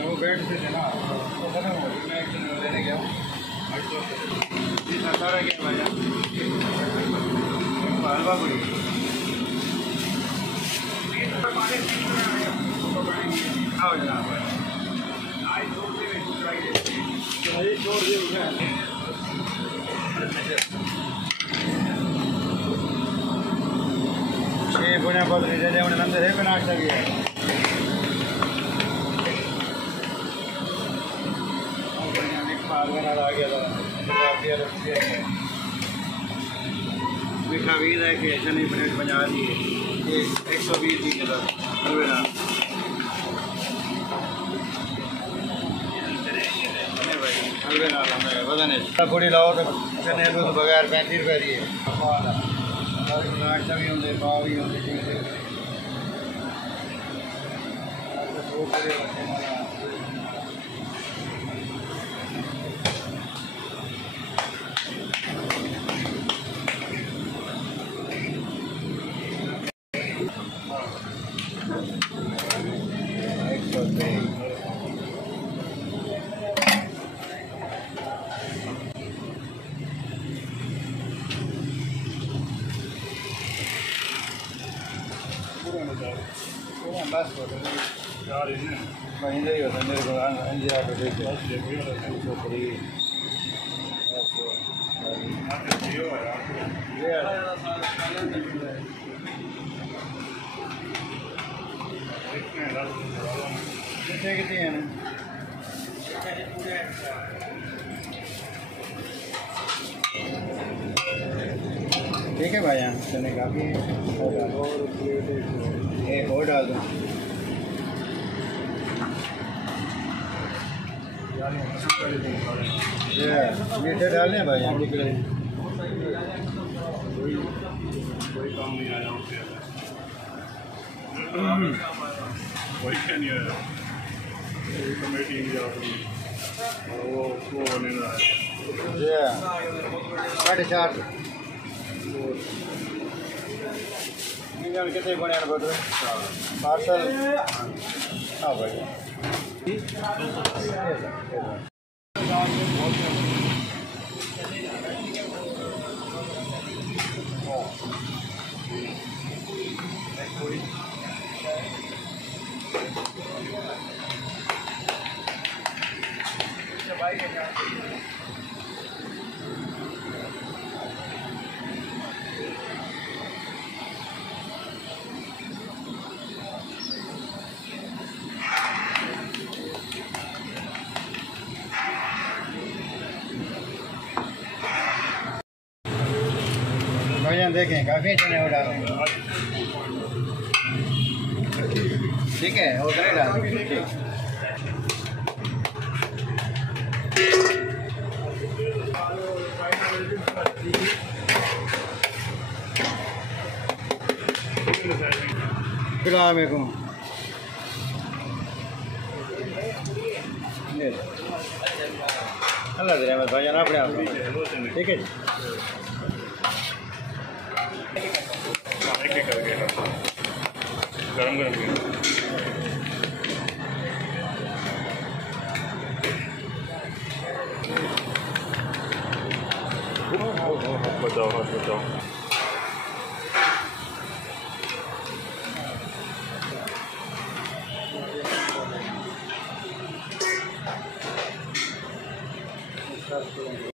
वो बेड से देना लेने गया सारा क्या भाई हलवा पूरी आओ जनाब ये पुण्य पत्र दे उन्हें नंदर है नाश्ता भी है आ गया था मीठा 20 है कि चने प्लेट 50 की है 120 की किलो हलवेदार हलवेदार हमें वजन है पूरी लाओ तो चने दूध बगैर 35 रुपए दी है नाश्ता भी होंगे पाव भी होंगे बस वहीं ही होता मेरे को अंजिया को देखो कितनी है ना ठीक है भाई यहाँ चने काफ़ी एक और डाल दूँ मीठे डाल लें भाई यहाँ कोई काम नहीं आया वही क्या नहीं आया कमेटी नहीं आ रही वो होने ना है 4.5 कितने बने बता पार्सल हाँ भाई भैया देखें काफ़ी चने हो डाल ठीक है उतने डाल ठीक अस्सलाम वालेकुम अल्लाह रहमत भाई अपने आप ठीक है जी गरम गरम बचाओ, हाथ बचाओ। सब